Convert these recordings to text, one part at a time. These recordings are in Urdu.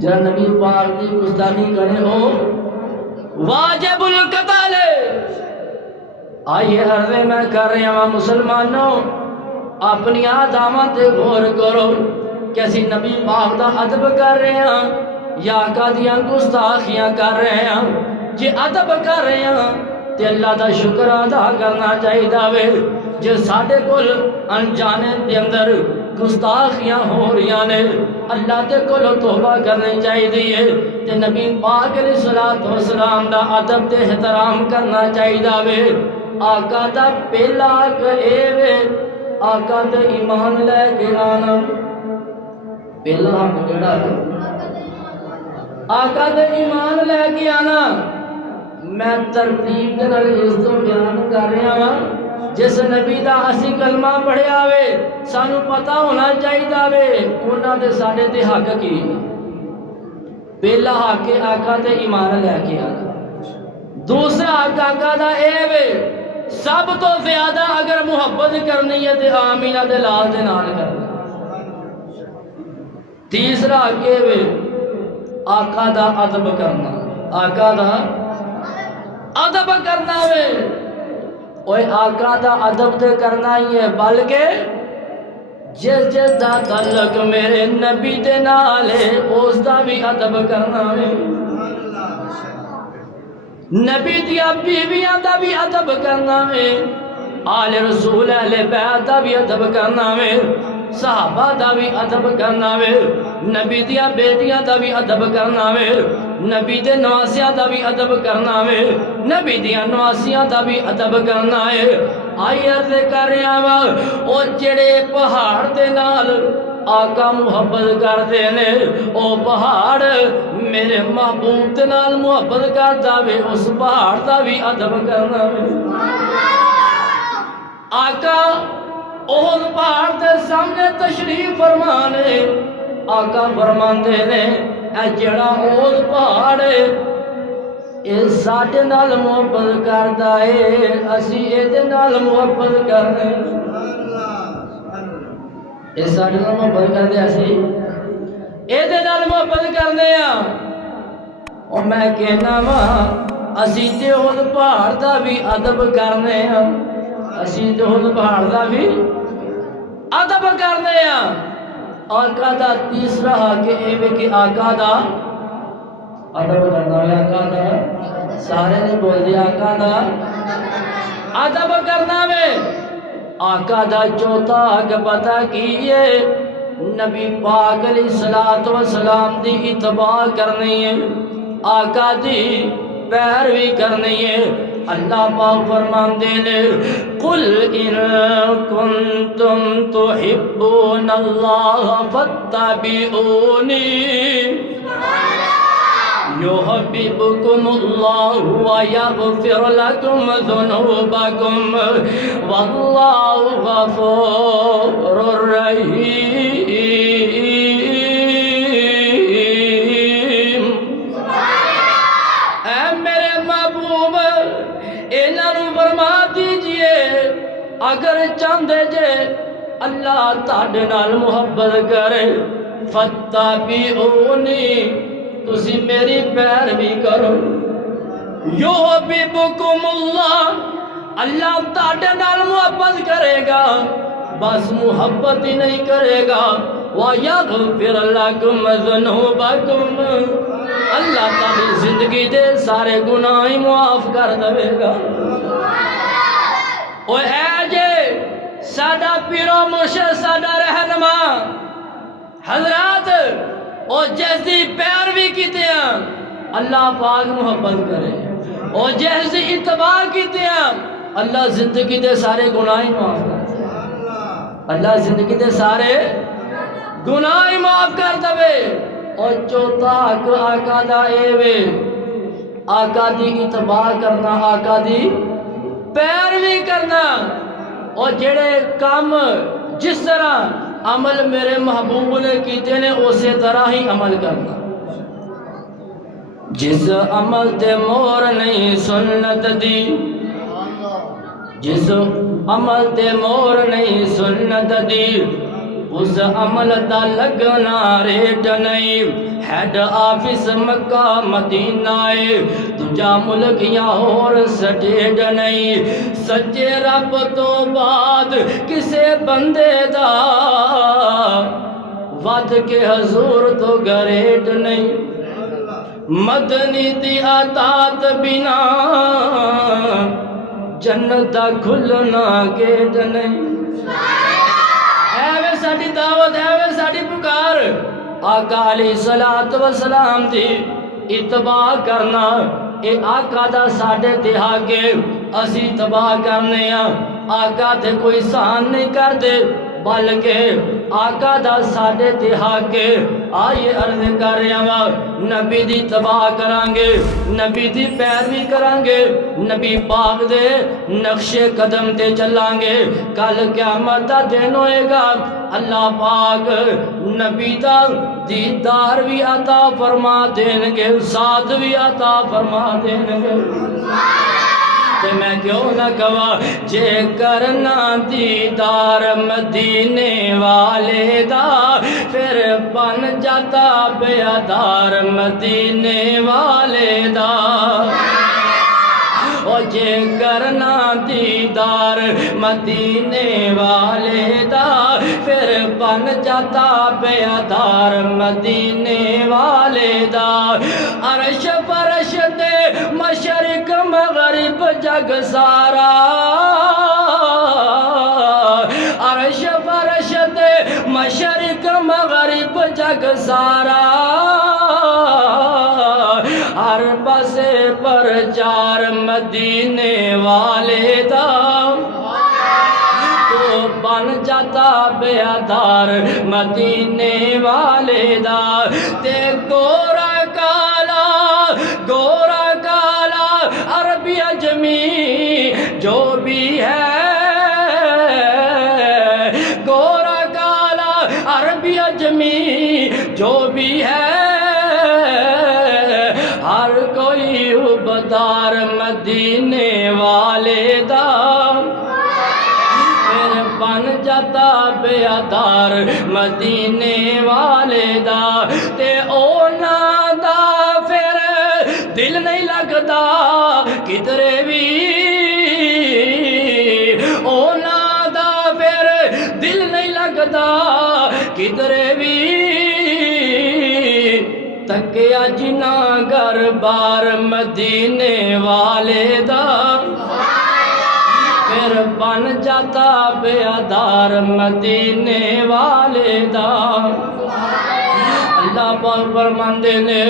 جہاں نبی پاک دی گستاخی کرے ہو واجب القتل۔ آئیے عرضے میں کر رہے ہیں مسلمانوں، اپنی آدامت غور کرو کہ اسی نبی پاک دا ادب کر رہے ہیں یا آقا دیاں گستاخیاں کر رہے ہیں؟ جی ادب کر رہے ہیں تے اللہ دا شکر ادا کرنا چاہیے وے۔ جے ساڈے کول انجانے دے اندر گستاخیاں ہو رہیاں نے، اللہ دے کول توبہ کرنی چاہیے تے نبی پاک علیہ الصلوۃ والسلام دا ادب تے احترام کرنا چاہیے وے۔ آقا دا پہلا حق اے وے آقا تے ایمان لے کے آنا۔ پہلا حق کیڑا ہے؟ آقا تے ایمان لے کے آنا۔ میں ترتیب دے نال اس تو بیان کر رہا ہاں، جس نبی دا اسی کلمہ پڑھیا وے سانو پتہ ہونا چاہیے وے انہاں دے ساڈے تے حق کی۔ پہلا حق آقا تے ایمان لے کے آنا۔ دوسرا حق آقا دا اے وے سب تو زیادہ اگر محبت کرنی ہے تے آمینہ دے لال دے نال کرنا۔ تیسرا حق اے وے آقا دا ادب کرنا، آقا دا ادب کرنا وے۔ اوے آقا دا ادب تے کرنا ہی ہے بلکہ جس دا تعلق میرے نبی دے نال ہے اس دا بھی ادب کرنا وے۔ نبی دیا بیویاں دا بھی ادب کرنا وے، آل رسول اہل بیت دا بھی ادب کرنا وے، صحابہ دا بھی ادب کرنا وے، نبی دیا بیٹیاں دا بھی ادب کرنا وے، نبی دے نواسیاں دا بھی ادب کرنا وے، نبی دیا نواسیاں دا بھی ادب کرنا ہے۔ آئی عرض کر رہا وا او جڑے پہاڑ دے نال آقا محبت کرتے نے او پہاڑ میرے محبوب دے نال محبت کرتا وے، اس پہاڑ دا بھی ادب کرنا وے۔ آقا احد پہاڑ دے سامنے تشریف فرمانے، آقا فرماندے نے اے جڑا احد پہاڑ ہے اے ساڈے نال محبت کردا ہے، اسی اے دے نال محبت کرنے، اے ساڈے نال محبت کردے، اسی اے دے نال محبت کرنے ہاں۔ اور میں کہنا وا اسی تے احد پہاڑ دا بھی ادب کرنے ہاں، اسی تے احد پہاڑ دا بھی ادب کرنے ہاں۔ آقا دا تیسرا حق اے وے کہ آقا دا ادب کرنا وے، آقا دا سارے نے بول دیا آقا دا ادب کرنا وے۔ آقا دا چوتھا حق پتہ کیے نبی پاک علیہ الصلوۃ والسلام دی اتباع کرنی ہے، آقا دی پیروی کرنی ہے۔ اللہ پاک فرماندے نے قل ان کنتم تحبون اللہ فاتبعونی يحببكم الله ويغفر لكم ذنوبكم والله غفور رحيم۔ اے میرے محبوب انہاں نوں فرما دیجئے اگر چاہندے جے اللہ تہاڈے نال محبت کرے فاتبعونی تسی میری پیروی کرو، یحببکم اللہ اللہ تہاڈے نال محبت کرے گا، بس محبت ہی نہیں کرے گا، وَيَغْفِرْ لَكُمْ ذُنُوبَكُمْ اللہ تہاڈی زندگی دے سارے گناہ معاف کر دے گا۔ او اے جے ساڈا پیرو مرشد ساڈا رہنما حضرات اور جیسی پیروی کیتے ہیں اللہ پاک محبت کرے، اور جیسی اتباع کیتے ہیں اللہ زندگی دے سارے گناہ معاف کرے، اللہ زندگی دے سارے گناہ معاف کر دے۔ اور چوتھا حق آقا دا اے وے آقا دی اتباع کرنا، آقا دی پیروی کرنا، اور جڑے کام جس طرح عمل میرے محبوب نے کیتے نے اسی طرح ہی عمل کرنا۔ جس عمل تے مور نہیں سنت دی، جس عمل تے مور نہیں سنت دی، اس عمل دا لگنا ریٹ نہیں ہیڈ آفس مکہ مدینہ ہے دجا ملک یا اور سٹیٹ نہیں سچے رب تو بعد کسے بندے دا ود کے حضور تو گریٹ نہیں مدنی دی عطات بنا جنت دا کھلنا گیٹ نہیں ایوے ساڑی دعوت ایوے ساڑی پکار آقا علیہ السلام دی اتباع کرنا اے آقا دا ساڑے تہا کے اسی اتباع کرنے ہیں آقا تے کوئی سان نہیں کر دے بلکہ آقا دا ساڑے تہا کے آئیے عرض کر رہے ہیں نبی دی اتباع کرانگے نبی دی پیروی کرانگے نبی پاک دے نقش قدم تے چلانگے کل قیامت دا دن ہوئے گا اللہ پاک نبی دا دیدار بھی عطا فرما دیں گے ساتھ بھی عطا فرما دیں گے تے میں کیوں نہ کہا جے کرنا دیدار مدینے والے دا پھر بن جاتا بیادار مدینے والے دا اور جے کرنا دیدار مدینے والے دا پھر بن جاتا بیادار مدینے والے دا عرش فرش دے مشرق مغرب جگ سارا عرش فرش دے مشرق مغرب جگ سارا ہر پاسے پر چار مدینے والے دا تو بن جاتا بیادار مدینے والے دا تے گورا کالا عربی اجمی جو بھی ہے گورا کالا عربی اجمی جو بھی ہے ہر کوئی عبدار مدینے والے دا پھر بن جاتا بیادار مدینے والے دا تے اونا دا پھر دل نہیں لگدا کدرے بھی اونا دا پھر دل نہیں لگدا کدرے بھی تکیا جنا گھر بار مدینے والے دا پھر بن جاتا بیادار مدینے والے دا اللہ پاک فرماندے نے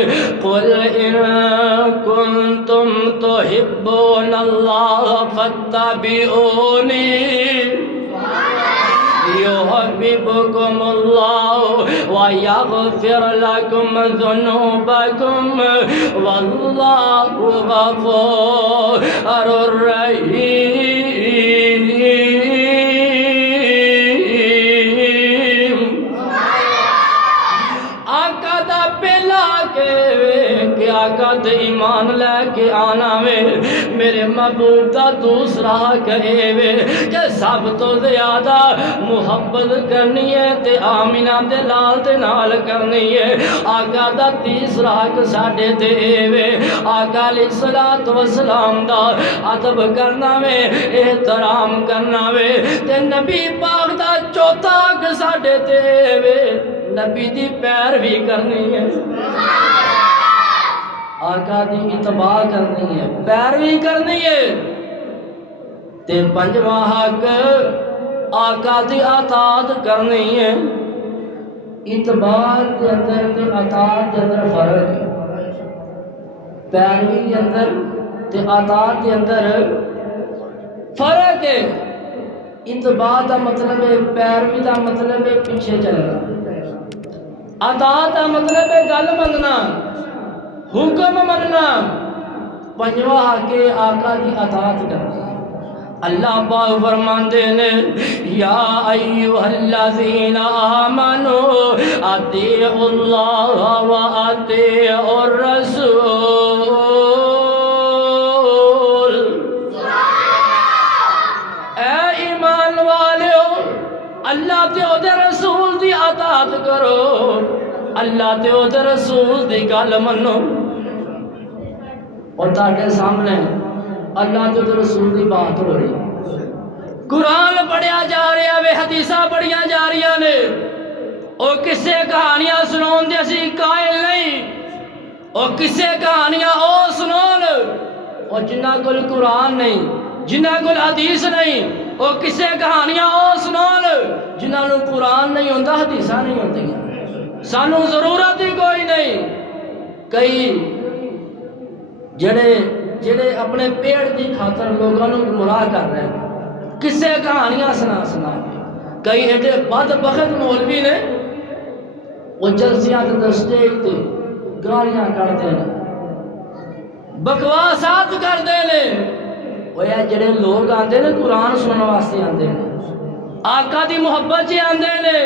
قل ان کنتم تحبون اللہ فاتبعونی يحببكم الله ويغفر لكم ذنوبكم والله غفور رحيم آقا دا پلا کے آقا دے ایمان لے کے آنا وے میرے محبوب دا دوسرا کہے وے کہ سب تو زیادہ محبت کرنی ہے تے آمینہ دے لال تے نال کرنی ہے آقا دا تیسرا ساڑے دے وے آقا علیہ السلام دا ادب کرنا وے احترام کرنا وے تے نبی پاک دا چوتھا ساڑے دے وے نبی دی پیروی کرنی ہے آقا دی اتباع کرنی ہے پیروی کرنی ہے تے پنجواں حق آقا دی اطاعت کرنی ہے اتباع دے اندر تے اطاعت دے اندر فرق ہے پیروی دے اندر تے اطاعت دے اندر فرق ہے اتباع دا مطلب ہے پیروی دا مطلب ہے پیچھے چلنا اطاعت دا مطلب ہے گل مننا حکم مننا پنجواں حق آقا کی اطاعت کرنا اللہ پاک فرماندے نے یا ایھا الذین آمنوا اطیعوا اللہ و اطیعوا الرسول اے ایمان والو اللہ اللہ تے او دے رسول دی اطاعت کرو، اللہ تے او دے رسول دی گل منو۔ اور تاکہ سامنے اللہ تے او دے رسول دی بات ہو رہی، قرآن پڑھیا جا رہا ہے، حدیثاں پڑھیا جا رہی نے، اور کسے کہانیاں سنون دے اسی قائل نہیں، اور کسے کہانیاں او سنون، اور جنہ کول قرآن نہیں، جنہ کول حدیث نہیں، اور کسے کہانیاں او سنون جنہ نو قرآن نہیں ہوندہ، حدیثاں نہیں ہوندی، سانو ضرورت ہی کوئی نہیں۔ کئی جڑے اپنے پیڑ دی خاطر لوگوں کو گمراہ کر رہے ہیں، کسے کہانیاں سنا کئی ایڈے بدبخت مولوی نے، وہ جلسیاں تے سٹیج تے گالیاں کرتے ہیں، بکواسات کرتے ہیں۔ وہ یہ جڑے لوگ آتے ہیں قرآن سننے واسطے آتے ہیں، آقا دی محبت چ آتے ہیں،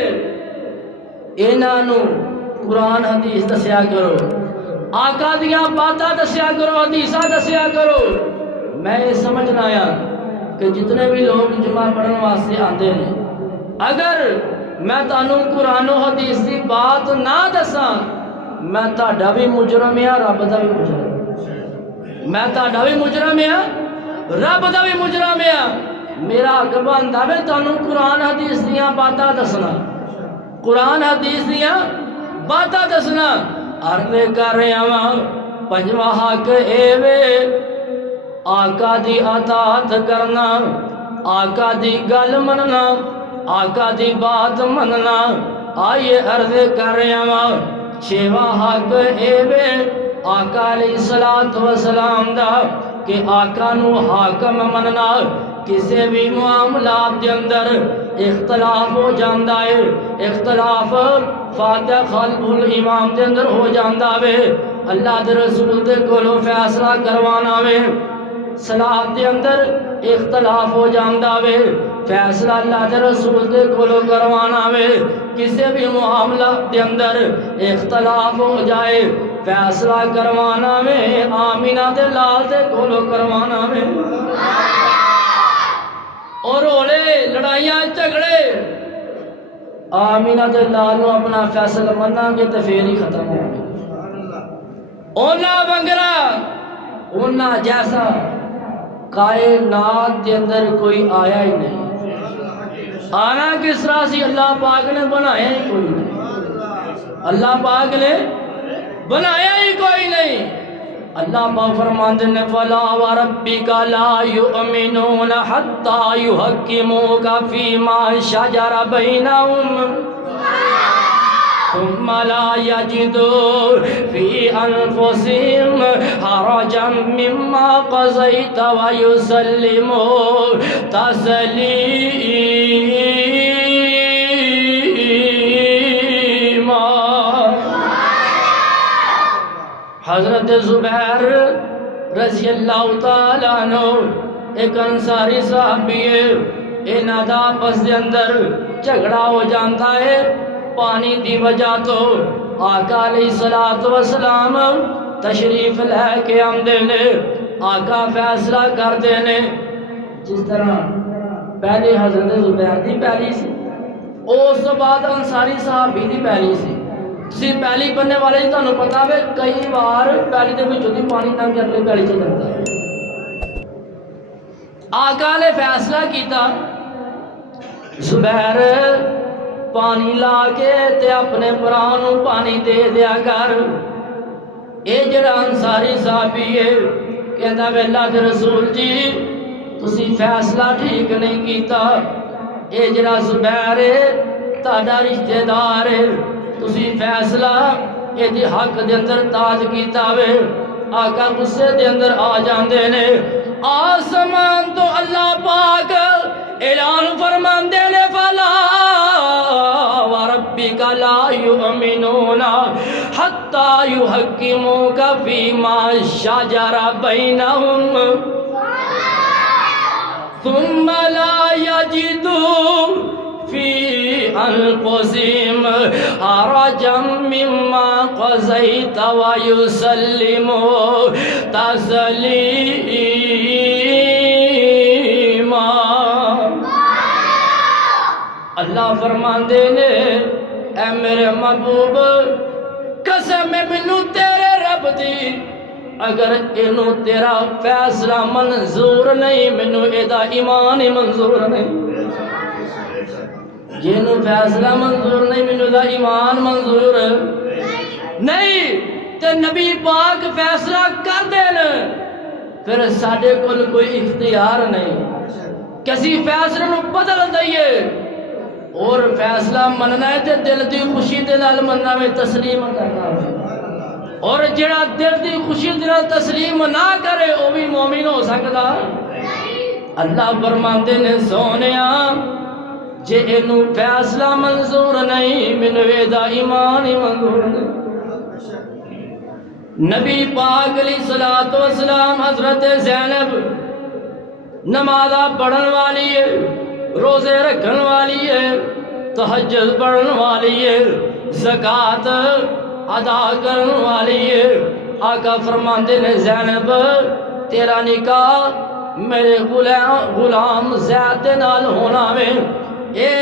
انہاں نو قرآن حدیث دسیا کرو، آقا دیاں باتاں دسیا کرو، حدیثاں دسیا کرو۔ میں یہ سمجھنا آیا کہ جتنے بھی لوگ جمعہ پڑھنے واسطے آتے ہیں، اگر میں تانوں قرآن و حدیث دی بات نہ دساں، میں تہاڈا بھی مجرم ہاں، رب دا بھی مجرم، میں تہاڈا بھی مجرم ہاں، رب دا بھی مجرم ہاں۔ میرا حق بندا ہے تانوں قرآن حدیث دیاں باتاں دسنا، قرآن حدیث دیاں باتاں دسنا۔ عرض کر رہا ہاں پنجواں حق اے وے آقا دی اطاعت کرنا، آقا دی گل مننا، آقا دی بات مننا۔ آئیے عرض کر رہا ہاں چھواں حق اے وے آقا علیہ السلام دا کہ آقا نو حاکم مننا۔ کسی بھی معاملات دے اندر اختلاف ہو جاندہ ہے، اختلاف فاتح خلف الامام دے اندر ہو جاندہ ہے، اللہ دے رسول دے کولو فیصلہ کروانا ہے، صلاح دے اندر اختلاف ہو جاندہ ہے، فیصلہ اللہ دے رسول دے کولو کروانا ہے۔ کسی بھی معاملہ دے اندر اختلاف ہو جائے، فیصلہ کروانا ہے، آمینہ دے لال دے کولو کروانا ہے۔ اور رولے لڑائیاں جھگڑے آمینہ دے لالوں اپنا فیصلہ مننا گے تو پھر ہی ختم ہو گئے۔ اونا بنگرا اونا جیسا کائنات کے اندر کوئی آیا ہی نہیں، آنا کس طرح سی اللہ پاک نے بنایا ہی کوئی نہیں، اللہ پاک نے بنایا ہی کوئی نہیں۔ اللہ پاک فرماتے ہیں فَلَا وَرَبِّكَ لَا يُؤْمِنُونَ حَتَّى يُحَكِّمُوكَ فِي مَا شَجَرَ بَيْنَهُمْ ثُمَّ لَا يَجِدُوا فِي أَنفُسِهِمْ حَرَجًا مِّمَّا قَضَيْتَ وَيُسَلِّمُوا تَسْلِيمًا۔ حضرت زبیر رضی اللہ تعالیٰ عنہ ایک انصاری صحابی ہے، انہاں دا آپس دے اندر جھگڑا ہو جاتا ہے پانی دی وجہ تو۔ آقا علیہ السلام تشریف لے کے آمدے نے، آقا فیصلہ کردے نے۔ جس طرح پہلے حضرت زبیر دی پہلی سی، اس بعد انصاری صحابی دی پہلی سی۔ پہلی بننے والے جی تانوں پتا ہے کئی بار پہلی دے وچوں دی پانی لنگ کے اگلی پہلی چ جاتا ہے۔ آقا نے فیصلہ کیتا زبیر پانی لا کے تے اپنے بھرا نوں پانی دے دیا کر۔ اے جڑا انصاری صحابی ہے کہندا وے اللہ دے رسول جی تسی فیصلہ ٹھیک نہیں کیتا، اے جڑا زبیر ہے تہاڈا رشتہ دار ہے، تسی فیصلہ یہ دی حق دے اندر تاج کیتا وے۔ آقا غصے دے اندر آ جاندے نے، آسمان تو اللہ پاک اعلان فرماندے نے فلا وربک لا یؤمنون حتی یحکموک فیما شجر بینہم ثم لا یجدوا فی انفسہم حرجا مما قضیت ویسلموا تسلیما۔ اللہ فرماندے نے اے میرے محبوب قسم ہے مینوں تیرے رب دی اگر اینو تیرا فیصلہ منظور نہیں مینوں ایدا ایمان ہی منظور نہیں جنوں فیصلہ منظور نہیں مینوں دا ایمان منظور نہیں تے نبی پاک فیصلہ کر دین پھر ساڈے کول کوئی اختیار نہیں کسی فیصلے نو بدل دئیے اور فیصلہ مننا ہے تے دل دی خوشی دے نال مننا ہے تسلیم کرنا ہے اور جڑا دل دی خوشی دے نال تسلیم نہ کرے او بھی مومن ہو سکدا اللہ فرماندے نے سونیا جے اینو فیصلہ منظور نہیں مینوں دا ایمان ہی منظور نہیں نبی پاک علیہ الصلوۃ والسلام حضرت زینب نمازاں پڑھن والی ہے روزے رکھن والی ہے تہجد پڑھن والی ہے زکوٰۃ ادا کرن والی ہے آقا فرماندے نے زینب تیرا نکاح میرے غلام زید دے نال ہونا وے اے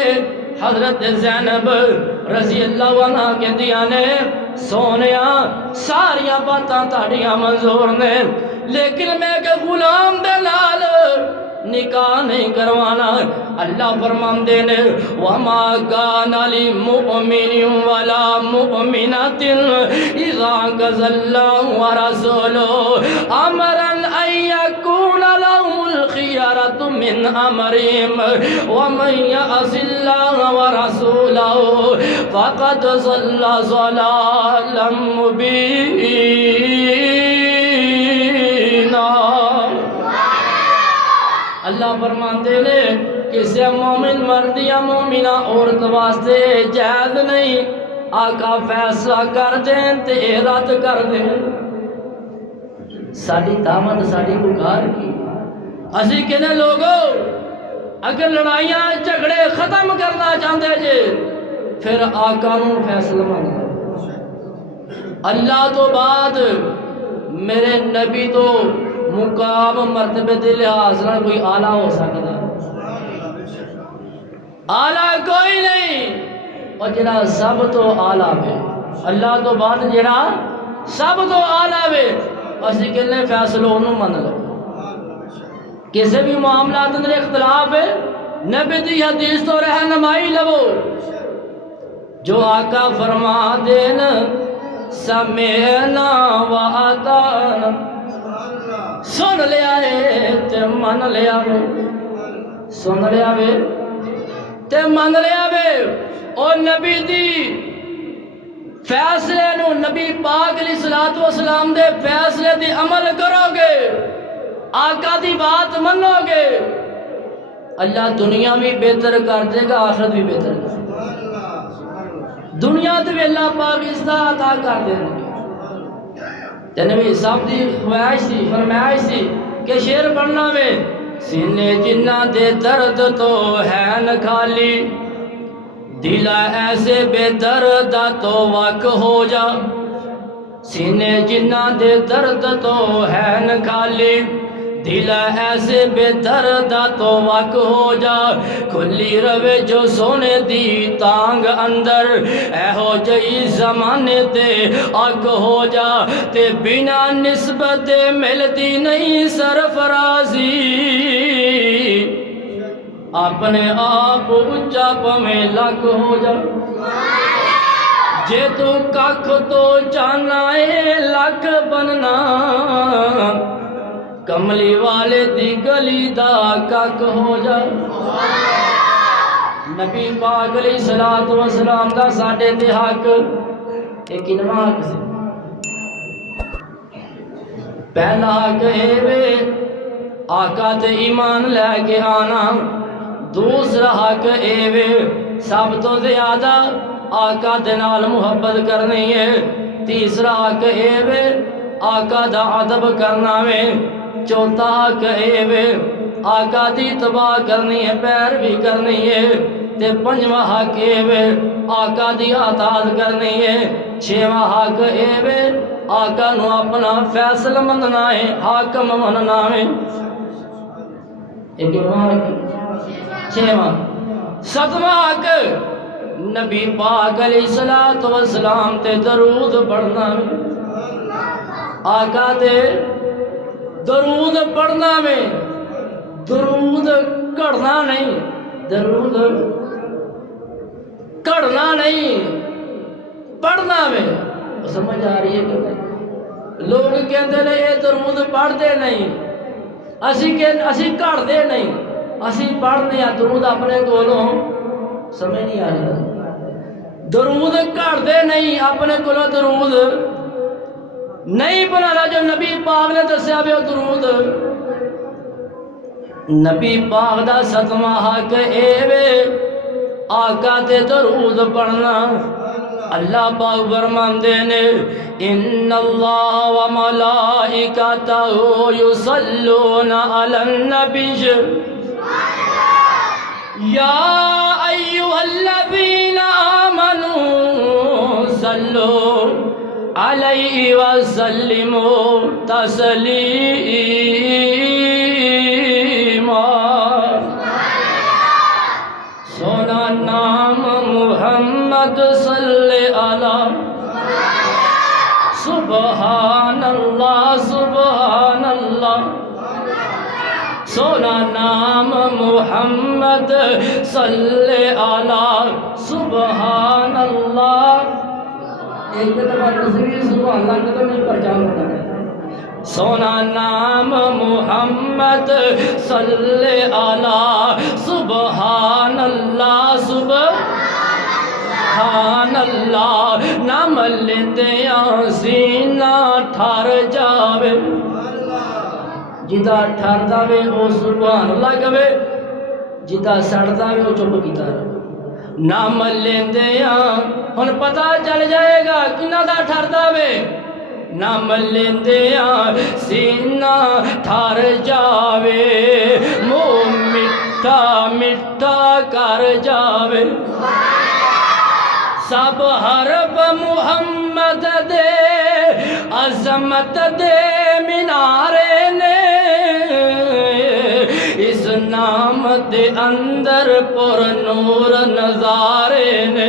حضرت زینب رضی اللہ عنہ کہندیاں نے سونیا ساریاں باتاں تہاڈیاں منظور نے لیکن میں کہ غلام دے نال نکاح نہیں کروانا اللہ فرماندے نے وما کان للمؤمن ولا مؤمنۃ اذا قضى الله ورسوله امرا ان يكون لهم الخيرة من امرهم ومن يعص الله ورسوله فقد ضل ضلالا مبينا اللہ فرماندے نے کسی مومن مرد یا مومنہ عورت واسطے جائز نہیں آقا فیصلہ کر دیں تے رد کر دیں ساڈی دعوت ساڈی پکار کی اسی کہنے لوگوں اگر لڑائیاں جھگڑے ختم کرنا چاہتے جے پھر آقا نو فیصلہ مانگو اللہ تو بعد میرے نبی تو مقام مرتبے دے لحاظ نہ کوئی آلہ ہو سکتا آلہ کوئی نہیں اور جڑا سب تو آلہ ہے اللہ تو بعد جڑا سب تو آلہ ہے اسی کہنے فیصلہ انہوں من لو کسی بھی معاملات اندر اختلاف ہے نبی دی حدیث تو رہنمائی لو جو آقا فرما دین سمعنا و اطعنا سن لیا ہے تے من لیا وے سن لیا وے تے من لیا وے اور نبی دی فیصلے نو نبی پاک علیہ الصلوۃ والسلام دے فیصلے دی عمل کرو گے آقا دی بات منو گے اللہ دنیا بھی بہتر کر دے گا آخرت بھی بہتر کر دے گا دنیا تے بھی اللہ پاک عزت عطا کر دے گا تے نبی صاحب دی خواہش سی فرمائش سی کہ شعر پڑھنا میں سینے جنہ دے درد تو ہے نہ خالی دل ایسے بے درد تو وق ہو جا سینے جنہ دے درد تو ہے نہ خالی دل ایسے بے درد تو وق ہو جا کھلی روے جو سونے دی تانگ اندر اے ہو جئی زمانے تے اگ ہو جا تے بنا نسبت ملتی نہیں سرفرازی اپنے آپ اچا پمیں لگ ہو جا جے تو ککھ تو جانا ہے لکھ بننا کملی والے دی گلی دا کک ہو جا نبی پاک علیہ الصلوۃ والسلام دا ساڈے تے حق ایک انواع حق سی پہلا حق اے وے آقا تے ایمان لے کے آنا دوسرا حق اے وے سب تو زیادہ آقا دے نال محبت کرنی ہے تیسرا حق اے وے آقا دا ادب کرنا وے چوتھا حق اے وے آقا دی اتباع کرنی ہے پیروی کرنی ہے تے پنجواں حق اے وے آقا دی اطاعت کرنی ہے چھواں حق اے وے آقا نو اپنا فیصلہ مننا ہے حاکم مننا ہے ایک چھواں ستواں حق نبی پاک علیہ الصلوۃ والسلام تے درود پڑھنا میں آقا تے درود پڑھنا میں درود کڑھنا نہیں درود کڑھنا نہیں پڑھنا میں سمجھ آ رہی ہے کہ نہیں لوگ کہتے ہیں یہ درود پڑھتے نہیں اسی کڑھتے نہیں اسی پڑھنے ہیں درود اپنے کولوں سمجھ نہیں آ رہی درود کڑھتے نہیں اپنے کولوں درود نہیں بنانا جو نبی پاک نے دسیا بھی درود نبی پاک دا ستواں حق اے وے آقا تے درود پڑھنا اللہ پاک فرماندے نے ان اللہ و ملائکتہ یصلون علی النبی یا ایھا الذین آمنوا صلوا علیہ وسلموا تسلیما سونا نام محمد صلی اللہ سبحان اللہ سبحان اللہ سونا نام محمد صلی اللہ سبحان اللہ ایک دفعہ تصویر سبحان اللہ کا تو نہیں پہچان ہوتا ہے سونا نام محمد صلی اللہ سبحان اللہ سبحان اللہ نام لیندیاں سینہ ٹھر جاوے جدا ٹھردا وے او سبحان اللہ کہے جدا سڑدا وے او چپ کیتا رہے نام لیندیاں ہن پتہ چل جائے گا کنہ دا ٹھردا وے نام لیندیاں سینہ ٹھر جاوے منہ مٹھا مٹھا کر جاوے سب حرف محمد دے عظمت دے مینارے نے اس نام دے اندر پر نور نظارے نے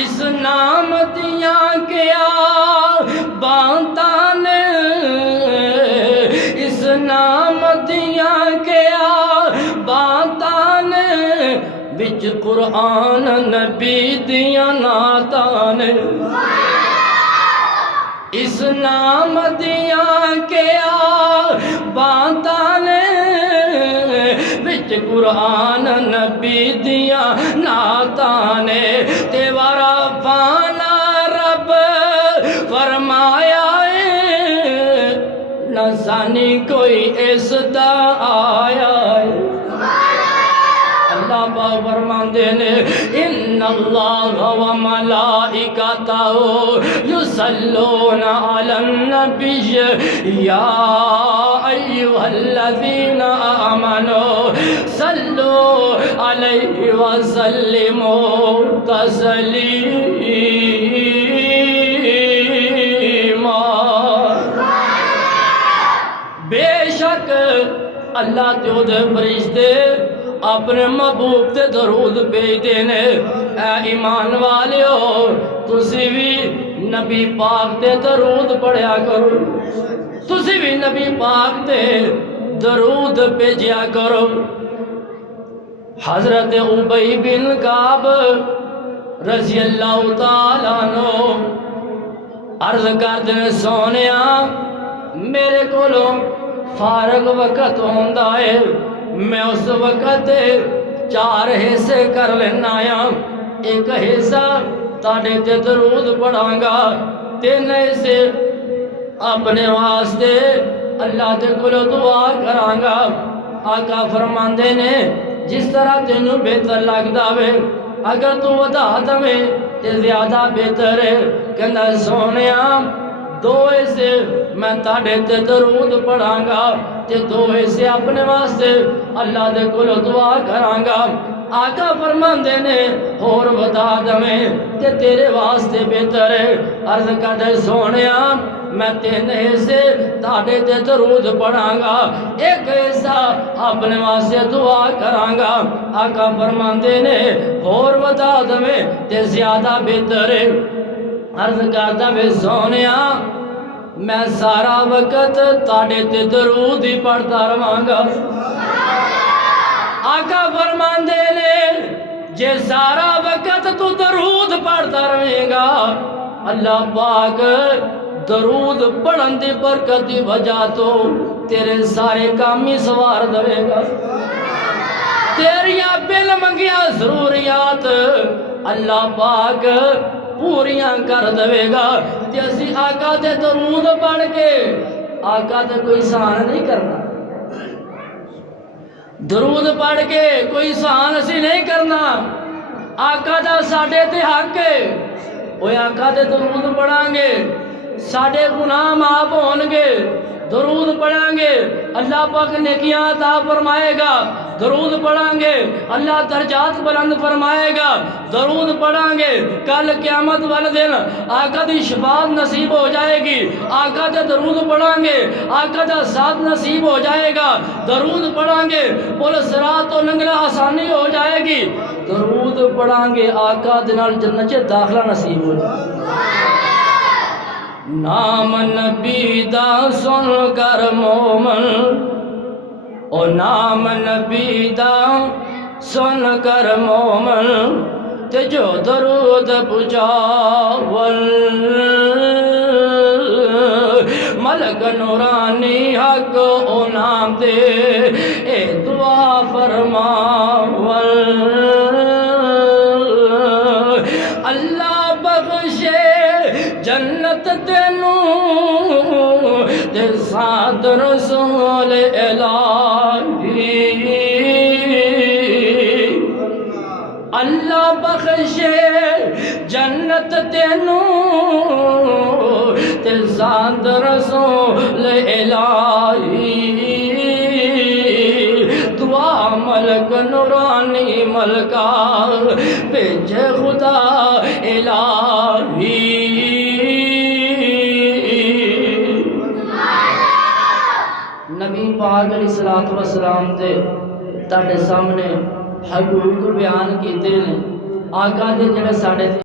اس نام دیاں کیا باتاں نے اس نام دیاں کیا باتاں نے بچ قرآن نبی دیاں نعتاں نے اس نام دیاں کیا باتاں نے بچ قرآن نبی دیاں نعتاں نے تیوارا فانا رب فرمایا نہ سانی کوئی اس دا آیا اللہ پاک فرماندے نے ان اللہ و ملائکتہ یصلون علی النبی یا ایھا الذین آمنوا صلوا علیہ وسلموا تسلیما بے شک اللہ تے دے فرشتے اپنے محبوب تے درود بھیجدے نے اے ایمان والیو تسی بھی نبی پاک تے درود پڑھیا کرو تسی بھی نبی پاک تے درود بھیجیا کرو حضرت ابی بن کعب رضی اللہ تعالیٰ عنہ عرض کردے نے سونیا میرے کولو فارغ وقت ہوندا ہے میں اس وقت 4 حصے کر لینا آیا ایک حصہ تاڑے تے درود پڑھاں گا 3 حصے اپنے واسطے اللہ تے کولو دعا کراں گا آقا فرماندے نے جس طرح تینوں بہتر لگدا وے اگر تو ودا دے تے زیادہ بہتر ہے کہندا سونیا 2 حصے میں تاڑے تے درود پڑھاں گا تے 2 حصے اپنے واسطے اللہ دے کولو دعا کراں گا آقا فرماندے نے اور ودا دے تے تیرے واسطے بہتر ہے عرض کردے سونیا میں 3 حصے تاڑے تے درود پڑھاں گا، ایک حصہ اپنے واسطے دعا کراں گا۔ آقا فرماندے نے اور بتا دے تے زیادہ بہتر ہے۔ عرض کردا وے سونیا میں سارا وقت تاڑے تے درود ہی پڑھتا رہاں گا۔ آقا فرماندے نے جے سارا وقت تو درود پڑھتا رہے گا، اللہ پاک درود پڑھن دی برکت دی وجہ تو تیرے سارے کام ہی سوار دے گا، تیریاں بل منگیا ضروریات اللہ پاک پوریاں کر دے گا۔ جیسی آقا دے درود پڑھ کے آقا دے کوئی سان نہیں کرنا، درود پڑھ کے کوئی سان اسی نہیں کرنا، آقا دا ساڑے تے حق ہے۔ وہ آقا دے درود پڑھاں گے ساڑے گناہ معاف ہون گے، درود پڑھاں گے اللہ پاک نیکیاں عطا فرمائے گا، درود پڑھاں گے اللہ درجات بلند فرمائے گا، درود پڑھاں گے کل قیامت والے دن آقا دی شفاعت نصیب ہو جائے گی، آقا دے درود پڑھاں گے آقا دا ساتھ نصیب ہو جائے گا، درود پڑھاں گے پل صراط تو لنگنا آسانی ہو جائے گی، درود پڑھاں گے آقا دے نال جنت چ داخلہ نصیب ہو جائے گا۔ نام نبی دا سن کر مومن، او نام نبی دا سن کر مومن، تے جو درود پچاول ملک نورانی حق او نام دے اے دعا فرماول، اللہ بخشے جنت تینوں تے ساتھ رسول الہی، اللہ بخشے جنت تینوں تے ساتھ رسول الہی، دعا ملک نورانی ملکہ بھیج خدا الہی۔ نبی پاک علیہ الصلوۃ والسلام تے تاڑے سامنے حقوق بیان کیتے نے، آقا دے جڑے ساڑے